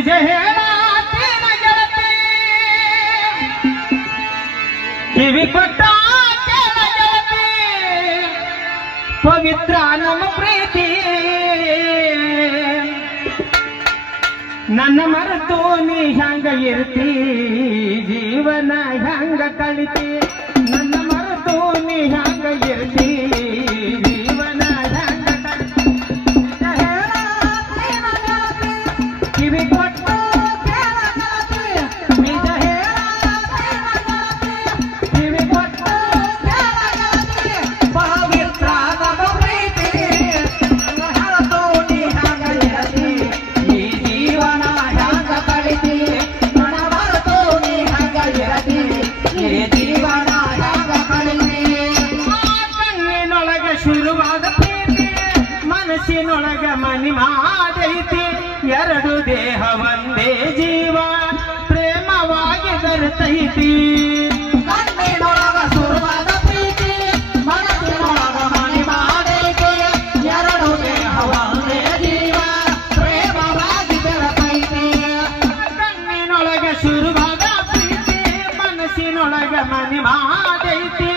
ನಿಜ ಹೇಳಾತೇನ ಕಿವಿ ಕೊಟ್ಟ ಪವಿತ್ರ ನಮ್ಮ ಪ್ರೀತಿ ನನ್ನ ಮರೆತು ನೀ ಹ್ಯಾಂಗ ಇರ್ತಿ? ಜೀವನ ಹ್ಯಾಂಗ ಕಳಿತಿ? ಮಾಡೈತಿ ಎರಡು ದೇಹ ಒಂದೇ ಜೀವ ಪ್ರೇಮವಾಗಿ ಬರ್ತೈತಿ. ಶುರುವಾದ ಪ್ರೀತಿ ಮನಸ್ಸಿನೊಳಗ ಮನಿ ಮಾಡೈತಿ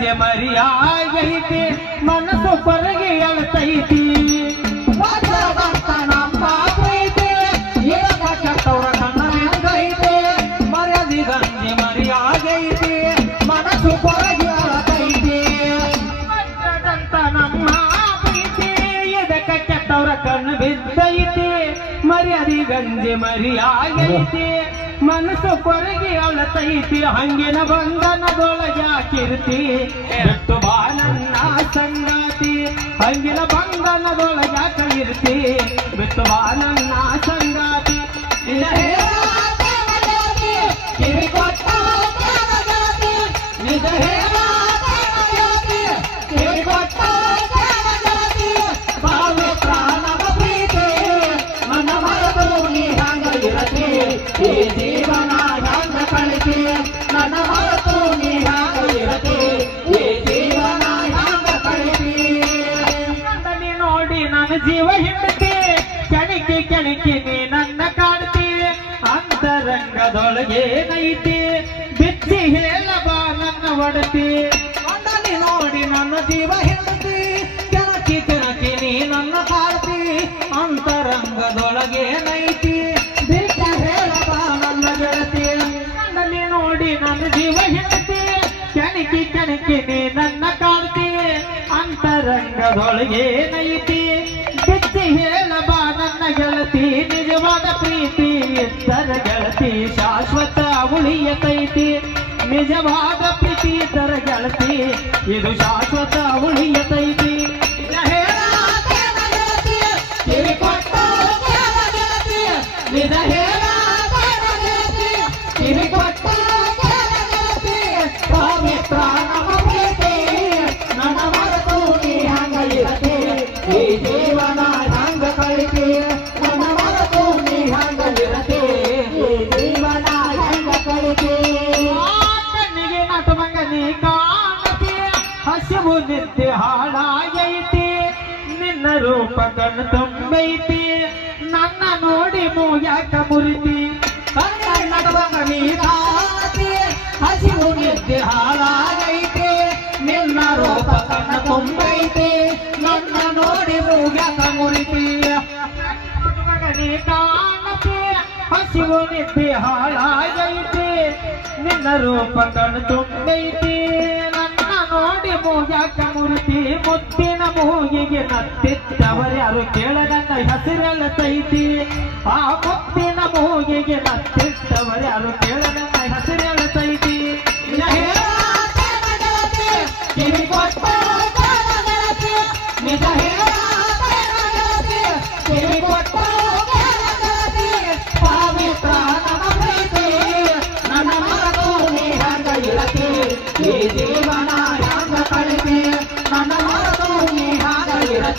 ಗಂಜೆ ಮರಿಯಾಗೈತಿ ಮನಸ್ಸು ಪರಗಿ ಅಳತೈತಿ. ಕಣ್ಣು ಬಿದ್ದೈತಿ. ಮರ್ಯಾದೆ ಗಂಜೆ ಮರಿಯಾಗೈತಿ. ಮನಸ್ಸು ಕೊರಗಿ ಅಳತೈತಿ, ಹಂಗಿನ ಬಂಧನದೊಳಗ ಕಿರ್ತಿ ಬಿಟ್ಟು ಬಾ ನನ್ನ ಸಂಗಾತಿ, ಹಂಗಿನ ಬಂಧನದೊಳಗ ಇರ್ತಿ ಬಿಟ್ಟು ಬಾ ನನ್ನ ಸಂಗಾತಿ. ನನ್ನ ಜೀವ ಹಿಂಡತಿ ಕೆಣಕಿ ಕೆಣಕಿ ನೀ ನನ್ನ ಕಾಡ್ತಿ ಅಂತರಂಗದೊಳಗೆ ನೈತಿ, ಬಿಚ್ಚಿ ಹೇಳಬಾ ನನ್ನ ಒಡತಿ. ನೀ ನೋಡಿ ನನ್ನ ಜೀವ ಹಿಂಡತಿ ಕೆಣಕಿ ಕೆಣಕಿ ನೀ ನನ್ನ ಕಾಡ್ತಿ ಅಂತರಂಗದೊಳಗೆ ನೈತಿ, ಬಿಚ್ಚಿ ಹೇಳಬಾ ನನ್ನ ಗೆಳತಿ. ಕಣ್ಣಲ್ಲಿ ನೋಡಿ ನನ್ನ ಜೀವ ಹಿಂಡತಿ ಕೆಣಕಿ ಕೆಣಕಿ ನೀ ನನ್ನ ಕಾಡ್ತಿ ಅಂತರಂಗದೊಳಗೆ ನೈತಿ ಹೇಳಬಾ, ನನ್ನ ಗೆಳತಿ, ನಿಜವಾದ ಪ್ರೀತಿ ಇದ್ದರ ಗೆಳತಿ, ಶಾಶ್ವತ ಉಳಿಯತೈತಿ ನಿಜವಾದ ಪ್ರೀತಿ ಇದ್ದರ ಗೆಳತಿ, ಇದು ಶಾಶ್ವತ ಉಳಿಯತೈತಿ ಹಸಿವು ನಿತ್ಯ ಹಾಳಾಗೈತಿ. ನಿನ್ನ ರೂಪ ಕಣ್ಣು ತುಂಬೈತಿ. ನನ್ನ ನೋಡಿ ಮೂಗ್ಯಾಕ ಮುರಿತಿ. ಕಣ್ಣ ನಟಮಂಗ ನೀ ಕಾಣತಿ ಹಸಿವು ನಿತ್ಯ ಹಾಳಾಗೈತಿ. ನಿನ್ನ ರೂಪ ಕಣ್ಣು ತುಂಬೈತಿ. ನನ್ನ ನೋಡಿ ಮೂಗ್ಯಾಕ ಮುರಿತಿ. ಕಾಣತಿ ಹಸಿವು ನಿತ್ಯ ಹಾಳಾಗೈತಿ. ನಿನ್ನ ರೂಪ ಕಣ್ಣು ತುಂಬೈತಿ. ಯಾಕ ಮೂರ್ತಿ ಮುತ್ತಿನ ಮೂಗಿಗೆ ನತ್ತಿತ್ತವರ್ಯಾರು ಕೇಳದನ್ನ ಹೆಸರೆಲ್ಲ ತೈತಿ. ಆ ಮುತ್ತಿನ ಮೂಗಿಗೆ ನತ್ತಿತ್ತವರ್ಯಾರು ಕೇಳದ